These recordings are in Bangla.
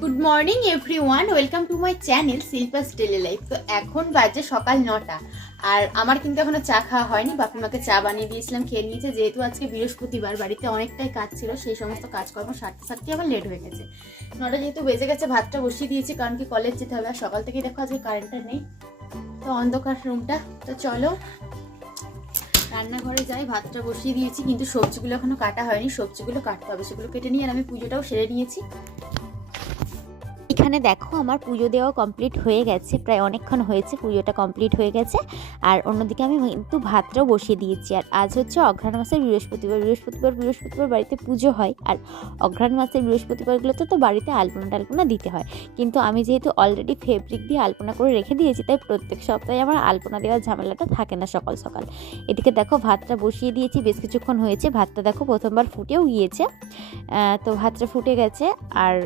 Good morning everyone welcome to my channel Shilpa's daily life তো এখন বাজে সকাল নটা। আর আমার কিন্তু এখনও চা খাওয়া হয়নি। বাপি মাকে চা বানিয়ে দিয়েছিলাম, খেয়ে নিয়েছে। যেহেতু আজকে বৃহস্পতিবার, বাড়িতে অনেকটাই কাজ ছিল, সেই সমস্ত কাজকর্ম সারতে সারতে আবার লেট হয়ে গেছে। নটা যেহেতু বেজে গেছে, ভাতটা বসিয়ে দিয়েছি, কারণ কি কলেজ যেতে হবে। আর সকাল থেকেই দেখো আজকে কারেন্টটা নেই। তো অন্ধকার রুমটা তো চলো, রান্নাঘরে যাই। ভাতটা বসিয়ে দিয়েছি, কিন্তু সবজিগুলো এখনও কাটা হয়নি। সবজিগুলো কাটতে হবে, সেগুলো কেটে নিয়ে আর আমি পুজোটাও সেরে নিয়েছি। এখানে দেখো আমার পুজো দেওয়া কমপ্লিট হয়ে গেছে, প্রায় অনেকক্ষণ হয়েছে, পুজোটা কমপ্লিট হয়ে গেছে। আর অন্যদিকে আমি কিন্তু ভাতটাও বসিয়ে দিয়েছি। আর আজ হচ্ছে অঘ্রাণ মাসের বৃহস্পতিবার। বৃহস্পতিবার বৃহস্পতিবার বাড়িতে পুজো হয়। আর অঘ্রাণ মাসের বৃহস্পতিবারগুলোতে তো বাড়িতে আলপনা টালপনা দিতে হয়। কিন্তু আমি যেহেতু অলরেডি ফেব্রিক দিয়ে আলপনা করে রেখে দিয়েছি, তাই প্রত্যেক সপ্তাহে আমার আলপনা দেওয়ার ঝামেলাটা থাকে না সকাল সকাল। এদিকে দেখো ভাতটা বসিয়ে দিয়েছি, বেশ কিছুক্ষণ হয়েছে। ভাতটা দেখো প্রথমবার ফুটেও গিয়েছে। তো ভাতটা ফুটে গেছে। আর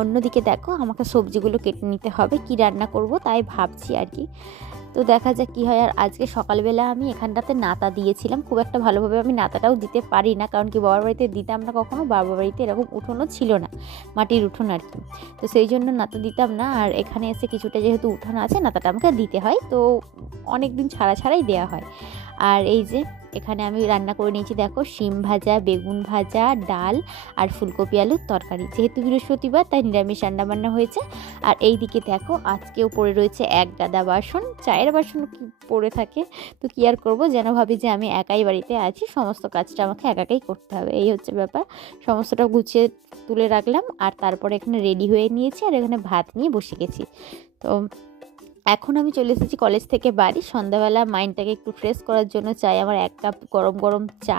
অন্যদিকে দেখো আমাকে সবজিগুলো কেটে নিতে হবে, কি রান্না করব তাই ভাবছি আর কি। তো দেখা যাক কী হয়, আর আজকে সকালবেলা আমি এখানটাতে নাতা দিয়েছিলাম, খুব একটা ভালোভাবে আমি নাতাটাও দিতে পারি না, কারণ কি বাবার বাড়িতে দিতাম না কখনো, বাবার বাড়িতে এরকম উঠোনও ছিল না, মাটির উঠোন আর কি। তো সেই জন্য নাতা দিতাম না, আর এখানে এসে কিছুটা যেহেতু উঠোন আছে, নাতাটা আমাকে দিতে হয়, তো অনেক দিন ছাড়া ছাড়াই দেওয়া হয়। আর এই যে এখানে আমি রান্না করে নিয়েছি, দেখো, শিম ভাজা, বেগুন ভাজা, ডাল আর ফুলকপি আলুর তরকারি। যেহেতু বৃহস্পতিবার, তাই নিরামিষ রান্না বান্না হয়েছে। আর এই দিকে দেখো, আজকেও পড়ে রয়েছে এক গাদা বাসন। চায়ের বাসন পড়ে থাকে, তো কি আর করব? যেন ভাবি যে আমি একাই বাড়িতে আছি, সমস্ত কাজটা আমাকে একাকেই করতে হবে। এই হচ্ছে ব্যাপার। সমস্তটা গুছিয়ে তুলে রাখলাম, আর তারপরে এখানে রেডি হয়ে নিয়েছি, আর এখানে ভাত নিয়ে বসে গেছি। তো এখন আমি চলে এসেছি কলেজ থেকে বাড়ি। সন্ধ্যাবেলা মাইন্ডটাকে একটু ফ্রেশ করার জন্য চাই আমার এক কাপ গরম গরম চা।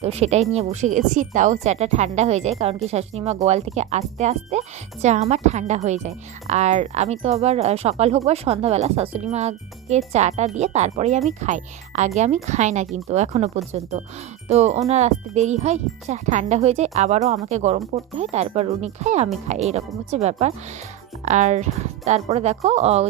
তো সেটাই নিয়ে বসে গেছি। তাও চাটা ঠান্ডা হয়ে যায় কারণ কি শাশুড়ি মা গোয়াল থেকে আস্তে আস্তে চা আমার ঠান্ডা হয়ে যায়। আর আমি তো আবার সকাল হোক বা সন্ধ্যাবেলা শাশুড়ি মাকে চাটা দিয়ে তারপরেই আমি খাই। আগে আমি খাই না কিন্তু এখনও পর্যন্ত। তো ওনার আসতে দেরি হয়, চা ঠান্ডা হয়ে যায়, আবারও আমাকে গরম পড়তে হয়, তারপর উনি খায়, আমি খাই। এরকম হচ্ছে ব্যাপার। আর তারপরে দেখো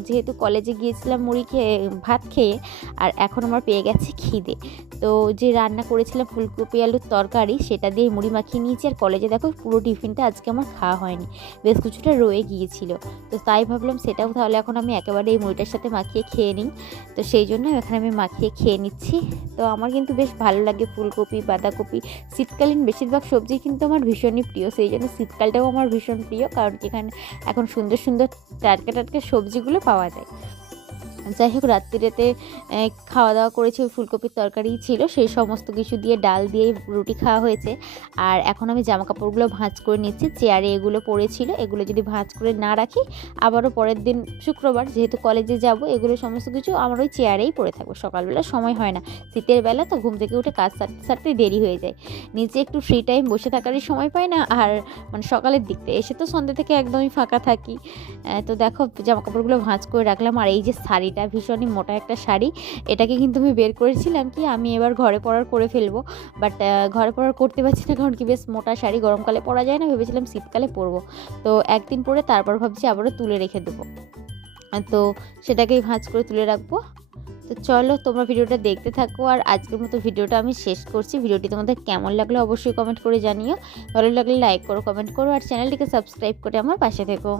যেহেতু কলেজে গিয়েছিলাম মুড়ি খেয়ে, ভাত খেয়ে, আর এখন আমার পেয়ে গেছে খিদে। তো যে রান্না করেছিলাম ফুলকপি আলুর তরকারি, সেটা দিয়ে মুড়ি মাখিয়ে নিয়েছি, আর কলেজে দেখো পুরো টিফিনটা আজকে আমার খাওয়া হয়নি। বেশ কিছুটা রয়ে গিয়েছিল। তো তাই ভাবলাম সেটাও তাহলে এখন আমি একেবারে এই মুড়িটার সাথে মাখিয়ে খেয়ে নিই। তো সেই জন্য এখানে আমি মাখিয়ে খেয়ে নিচ্ছি। তো আমার কিন্তু বেশ ভালো লাগে ফুলকপি, বাঁধাকপি, শীতকালীন বেশিরভাগ সবজি কিন্তু আমার ভীষণই প্রিয়। সেই জন্য শীতকালটাও আমার ভীষণ প্রিয়, কারণ এখানে এখন সুন্দর সুন্দর টাটকা সবজিগুলো পাওয়া যায়। যাই হোক রাত্রিরেতে খাওয়া দাওয়া করেছি, ওই ফুলকপির তরকারি ছিল, সেই সমস্ত কিছু দিয়ে ডাল দিয়ে রুটি খাওয়া হয়েছে। আর এখন আমি জামা কাপড়গুলো ভাঁজ করে নিচ্ছি, চেয়ারে এগুলো পড়েছিল, এগুলো যদি ভাঁজ করে না রাখি, আবারও পরের দিন শুক্রবার, যেহেতু কলেজে যাব, এগুলো সমস্ত কিছু আমার ওই চেয়ারেই পড়ে থাকব। সকালবেলা সময় হয় না, শীতের বেলা তো ঘুম থেকে উঠে কাজ সারতে সারতে দেরি হয়ে যায়। নিচে একটু ফ্রি টাইম বসে থাকারই সময় পাই না, আর মানে সকালের দিকটা, এসে তো সন্ধ্যে থেকে একদমই ফাঁকা থাকি। তো দেখো জামা কাপড়গুলো ভাঁজ করে রাখলাম, আর এই যে শাড়িটা ভীষণই মোটা একটা শাড়ি। এটাকে কিন্তু আমি বের করেছিলাম কি, আমি এবার ঘরে পরার করে ফেলব। বাট ঘরে পরার করতে পারছি না কারণ কি, বেশ মোটা শাড়ি, গরমকালে পরা যায় না, ভেবেছিলাম শীতকালে পরবো। তো একদিন পরে তারপর ভাবছি আবারও তুলে রেখে দেবো। তো সেটাকেই ভাঁজ করে তুলে রাখব। তো চলো তোমরা ভিডিওটা দেখতে থাকো আর আজকের মতো ভিডিওটা আমি শেষ করছি। ভিডিওটি তোমাদের কেমন লাগল অবশ্যই কমেন্ট করে জানিও। ভালো লাগলে লাইক করো কমেন্ট করো আর চ্যানেলটিকে সাবস্ক্রাইব করে আমার পাশে থেকো।